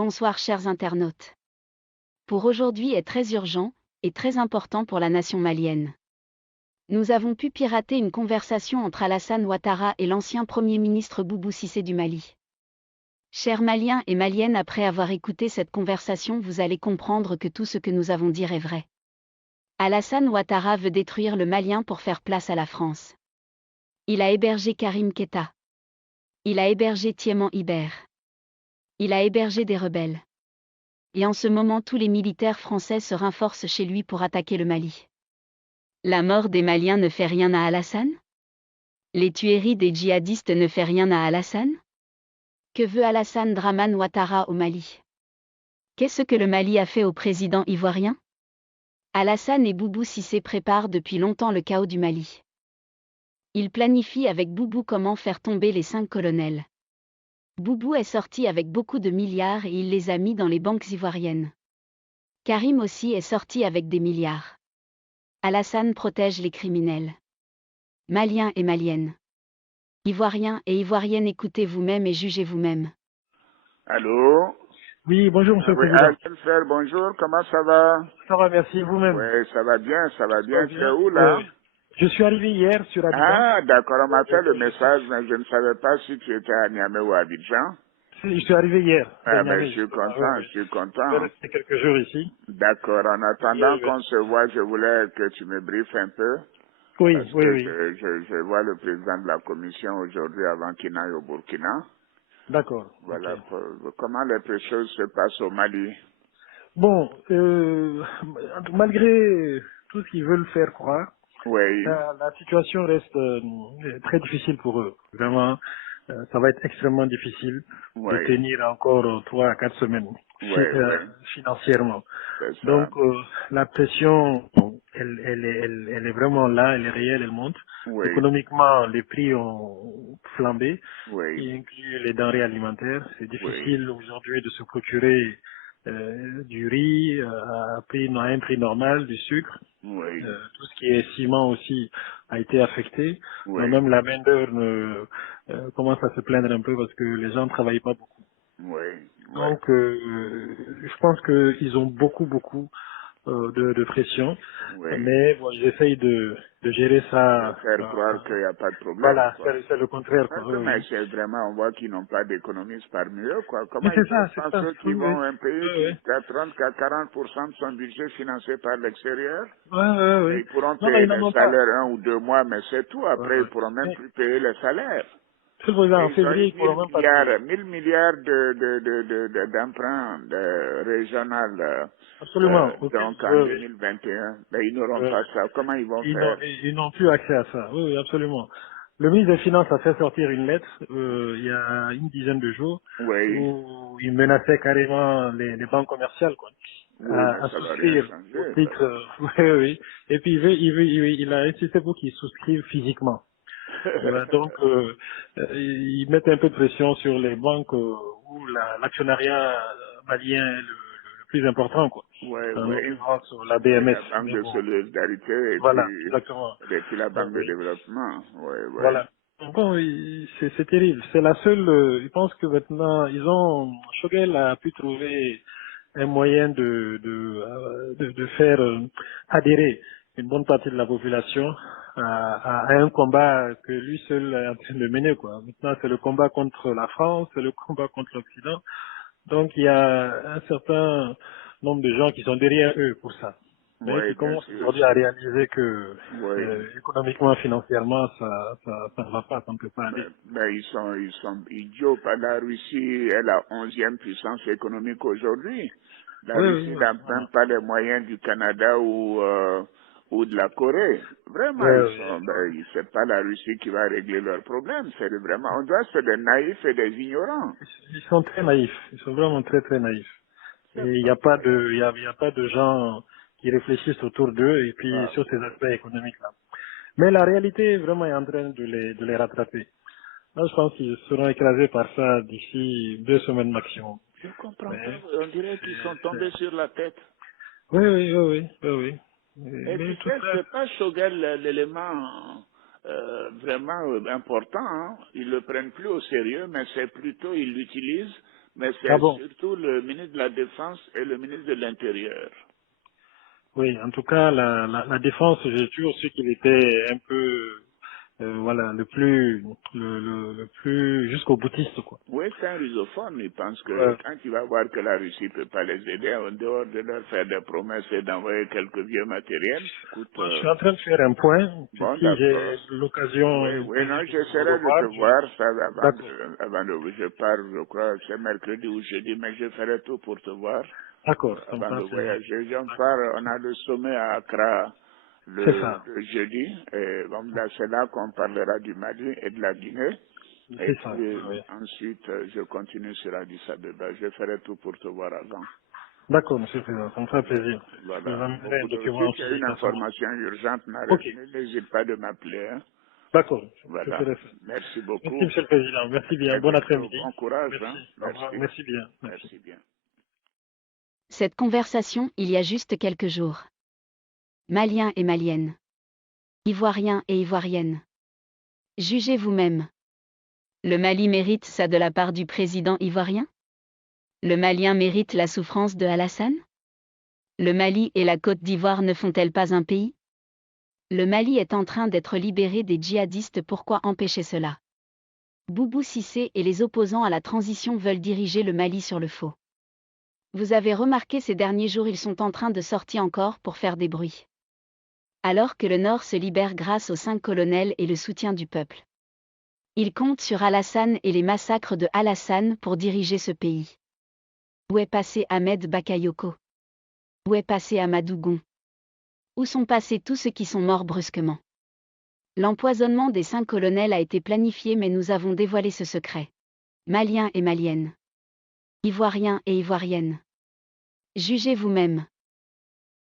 Bonsoir chers internautes. Pour aujourd'hui est très urgent, et très important pour la nation malienne. Nous avons pu pirater une conversation entre Alassane Ouattara et l'ancien Premier ministre Boubou Cissé du Mali. Chers Maliens et Maliennes, après avoir écouté cette conversation, vous allez comprendre que tout ce que nous avons dit est vrai. Alassane Ouattara veut détruire le Malien pour faire place à la France. Il a hébergé Karim Keïta. Il a hébergé Thiéman Iber. Il a hébergé des rebelles. Et en ce moment tous les militaires français se renforcent chez lui pour attaquer le Mali. La mort des Maliens ne fait rien à Alassane? Les tueries des djihadistes ne fait rien à Alassane? Que veut Alassane Dramane Ouattara au Mali? Qu'est-ce que le Mali a fait au président ivoirien? Alassane et Boubou Cissé préparent depuis longtemps le chaos du Mali. Ils planifient avec Boubou comment faire tomber les 5 colonels. Boubou est sorti avec beaucoup de milliards et il les a mis dans les banques ivoiriennes. Karim aussi est sorti avec des milliards. Alassane protège les criminels. Maliens et Maliennes. Ivoiriens et Ivoiriennes, écoutez vous-même et jugez vous-même. Allô? Oui, bonjour Monsieur le Oui, Président. quel frère, bonjour, comment ça va? Ça va, merci, vous-même. Oui, ça va bien, ça va Ça va bien. Tu es bien. où là? Je suis arrivé hier sur Abidjan. Ah, d'accord, on m'a fait le Je suis, message, mais je ne savais pas si tu étais à Niamey ou à Abidjan. je suis arrivé hier de Ah, ben, je Niamey, suis justement. content, je suis Je vais content. rester quelques jours ici. D'accord, en attendant Oui, oui. qu'on se voit, je voulais que tu me briefes un peu, Oui, parce oui, que oui. je vois le président de la commission aujourd'hui avant qu'il n'aille au Burkina. D'accord, ok. Voilà, comment les choses se passent au Mali. Bon, malgré tout ce qu'ils veulent faire croire, Oui, la situation reste très difficile pour eux. Vraiment, ça va être extrêmement difficile de oui, tenir encore 3 à 4 semaines oui, oui, financièrement. c'est ça. Donc la pression, elle est vraiment là, elle est réelle, elle monte. Oui, Économiquement, les prix ont flambé, oui, y inclut les denrées alimentaires. C'est oui, difficile aujourd'hui de se procurer du riz à un prix normal, du sucre. oui, Tout ce qui est ciment aussi a été affecté. oui, Même la main-d'œuvre commence à se plaindre un peu parce que les gens ne travaillent pas beaucoup. oui, oui, Donc, je pense qu'ils ont beaucoup de pression, oui. mais bon, ils essayent de gérer De ça. faire croire qu'il n'y a pas de problème, Voilà, quoi. c'est le contraire, Ouais, quoi. Oui, mais oui. c'est vraiment, on voit qu'ils n'ont pas d'économistes parmi eux, quoi. Mais Comment ils peuvent c'est ça. penser Oui, qu'ils oui. vont un pays Oui, qui oui. est à 30 à 40% de son budget financé par l'extérieur? Et Oui. ils pourront Non, mais payer ils n'en les ont pas. salaires 1 ou 2 mois, mais c'est tout. Ouais, Après, ouais. ils pourront même Mais, plus payer les salaires. Monsieur le Président, Et en ils ont février, eu ils ne pourront même pas payer. 1000 milliards d'emprunts régional, Absolument. Aucun. donc en Oui, oui. 2021. Mais ils n'auront Oui, pas oui. ça. Comment ils vont Ils faire? n'ont plus accès à ça. Oui, oui, absolument. Le ministre des Finances a fait sortir une lettre il y a une dizaine de jours Oui, où il menaçait carrément les banques commerciales quoi, oui, mais à ça va rien souscrire au changer. titre. Oui, oui. Et puis il a insisté pour qu'ils souscrivent physiquement. Donc ils mettent un peu de pression sur les banques où l'actionnariat malien est le plus important quoi. Oui, En oui. l'occurrence la Oui, BMS. la Banque Mais de bon, solidarité voilà, exactement. et puis la Banque de Oui. développement. Oui, oui. Voilà. Bon, c'est terrible. C'est la seule. Je pense que maintenant, Choguel a pu trouver un moyen de faire adhérer une bonne partie de la population à un combat que lui seul est en train de mener, quoi. Maintenant, c'est le combat contre la France, c'est le combat contre l'Occident. Donc, il y a un certain nombre de gens qui sont derrière eux pour ça. Mais Oui, qui bien commencent sûr. aujourd'hui à réaliser que Oui. économiquement, financièrement, ça ne va pas, ça ne peut pas aller. Mais ils sont idiots. La Russie est la 11e puissance économique aujourd'hui. La Oui, Russie oui, n'a même voilà. pas les moyens du Canada ou de la Corée. Vraiment, Oui, oui. c'est pas la Russie qui va régler leurs problèmes. C'est vraiment, on doit être des naïfs et des ignorants. Ils sont très naïfs. Ils sont vraiment très naïfs. Et C'est il n'y pas a pas vrai. il y a pas de gens qui réfléchissent autour d'eux et puis Ah, sur ces aspects économiques là. Mais la réalité vraiment est en train de les rattraper. Là, je pense qu'ils seront écrasés par ça d'ici 2 semaines maximum. je comprends pas. Mais On dirait qu'ils sont tombés sur la tête. oui. Et Mais tu tout sais, ça, c'est pas Shogel l'élément vraiment important. Hein. Ils le prennent plus au sérieux, mais c'est plutôt ils l'utilisent Mais c'est Ah bon? surtout le ministre de la Défense et le ministre de l'Intérieur. Oui, en tout cas, la défense, j'ai toujours su qu'il était un peu, voilà, le plus jusqu'au boutiste, quoi. Oui, c'est un rusophone. Il pense que Ouais. quand il va voir que la Russie ne peut pas les aider, en dehors de leur faire des promesses et d'envoyer quelques vieux matériels, écoute, Moi, je suis en train de faire un point. Puis bon, si d'accord. j'ai l'occasion, Oui, le oui, non, plaisir de vous j'essaierai de te revoir, voir ça d'accord, avant de, je pars, je crois, c'est mercredi ou jeudi, mais je ferai tout pour te voir d'accord, ça me avant fera de plaisir. voyager. On D'accord. part, on a le sommet à Accra C'est ça, le jeudi, et bon, là, c'est là qu'on parlera du Mali et de la Guinée. Et c'est ça, puis oui. ensuite, je continue sur Addis Abeba. Je ferai tout pour te voir avant. D'accord, monsieur le Président, ça me fera plaisir. Je vous Voilà. Au amènerai un bout de, document si tu as aussi une dans ce mois. information urgente, Ok, n'hésite pas de m'appeler. Hein. d'accord, je Voilà. ferai ça. Merci Merci, beaucoup. monsieur le Président, À merci bien, très bon bientôt. après-midi. Bon courage. Merci, Hein. au revoir, Merci. merci bien, merci. Merci bien. Cette conversation il y a juste quelques jours. Maliens et Maliennes. Ivoiriens et Ivoiriennes. Jugez vous-même. Le Mali mérite ça de la part du président ivoirien? Le Malien mérite la souffrance de Alassane? Le Mali et la Côte d'Ivoire ne font-elles pas un pays? Le Mali est en train d'être libéré des djihadistes, pourquoi empêcher cela? Boubou Cissé et les opposants à la transition veulent diriger le Mali sur le faux. Vous avez remarqué ces derniers jours ils sont en train de sortir encore pour faire des bruits. Alors que le Nord se libère grâce aux 5 colonels et le soutien du peuple. Ils comptent sur Alassane et les massacres de Alassane pour diriger ce pays. Où est passé Ahmed Bakayoko? Où est passé Amadou Gon? Où sont passés tous ceux qui sont morts brusquement? L'empoisonnement des 5 colonels a été planifié mais nous avons dévoilé ce secret. Maliens et Maliennes. Ivoiriens et Ivoiriennes. Jugez vous-même.